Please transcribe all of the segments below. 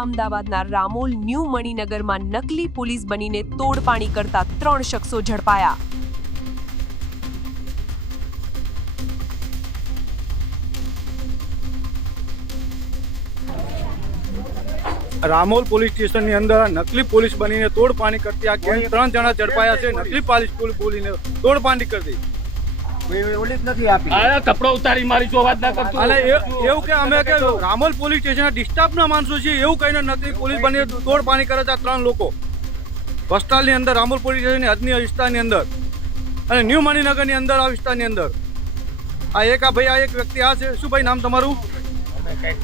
અમદાવાદના રામોલ ન્યૂ મણિનગરમાં નકલી પોલીસ બનીને તોડપાણી કરતા 3 શખ્સો ઝડપાયા. રામોલ પોલીસ સ્ટેશનની અંદર નકલી પોલીસ બનીને તોડપાણી કરતી આ ગેંગ 3 જણા ઝડપાયા છે. નકલી પોલીસ બોલીને તોડપાણી કરતી કપડો ઉતારી મારી જો વાત ના કરતો. અને એવું કે અમે કે રામોલ પોલીસ સ્ટેશનના ડિસ્ટાફના માણસો છીએ એવું કહીને નકલી પોલીસ બનીને તોડપાણી કરે છે આ 3 લોકો વસ્ત્રાલની અંદર રામોલ પોલીસ સ્ટેશનની હદની વિસ્તારની અંદર અને ન્યૂ મણિનગરની અંદર આ વિસ્તારની અંદર આ એક વ્યક્તિ આ છે. શું ભાઈ નામ તમારું?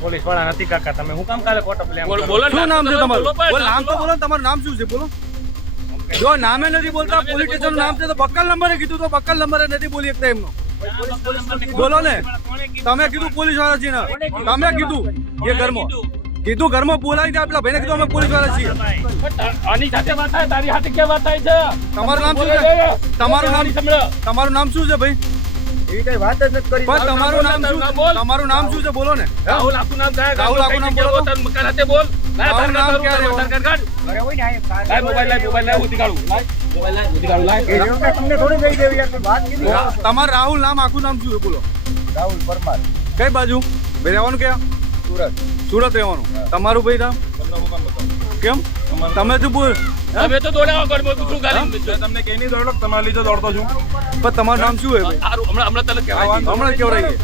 પોલીસ વાળા નથી કાકા, તમે હું કામ કાલે ખોટો પ્લેન બોલો. શું નામ છે તમારું? બોલ નામ તો બોલો. તમારું નામ શું છે બોલો? જો નામે નથી બોલતા, પોલીસ સ્ટેશન નામ છે તો બક્કલ નંબરે કીધું તો બક્કલ નંબરે નથી બોલી શકતા એમનો. બોલો ને, તમે કીધું પોલીસ વાળા છીએ ને, તમે કીધું એ ઘરમાં બોલાવી દે. પેલા ભાઈને કીધું અમે પોલીસ વાળા છીએ. આની સાથે વાત થાય, તારી સાથે કે વાત થાય છે? તમારું નામ શું છે? તમારું નામ શું છે ભાઈ? એવી કઈ વાત જ નથી કરી. પણ તમારું નામ શું છે બોલો ને? રાહુલ આખું નામ થાય. રાહુલ આખું નામ બોલો. મકાન હાથે બોલ. રાહુલ નામ ક્યારે? ઘરે હોય ને લાય મોબાઈલ ઉધી કાઢું. એ યોગા તમને થોડી દઈ દેવી યાર, વાત કીધી. તમારું રાહુલ નામ આખું નામ શું છે બોલો? રાહુલ પરમાર, કઈ બાજુ ભાઈ રહેવાનું? ક્યાં? સુરત રહેવાનું. તમારું ભાઈ નામ કેમ? તમે તો બોલ. હવે તો દોડાવો ઘરમાં શું ગાલી તમને કઈ નહીં દોડો, તમારા લીધે દોડતો છું. પણ તમારું નામ શું છે ભાઈ? હમણાં તને કહેવાય હમણાં કેવડાવીએ.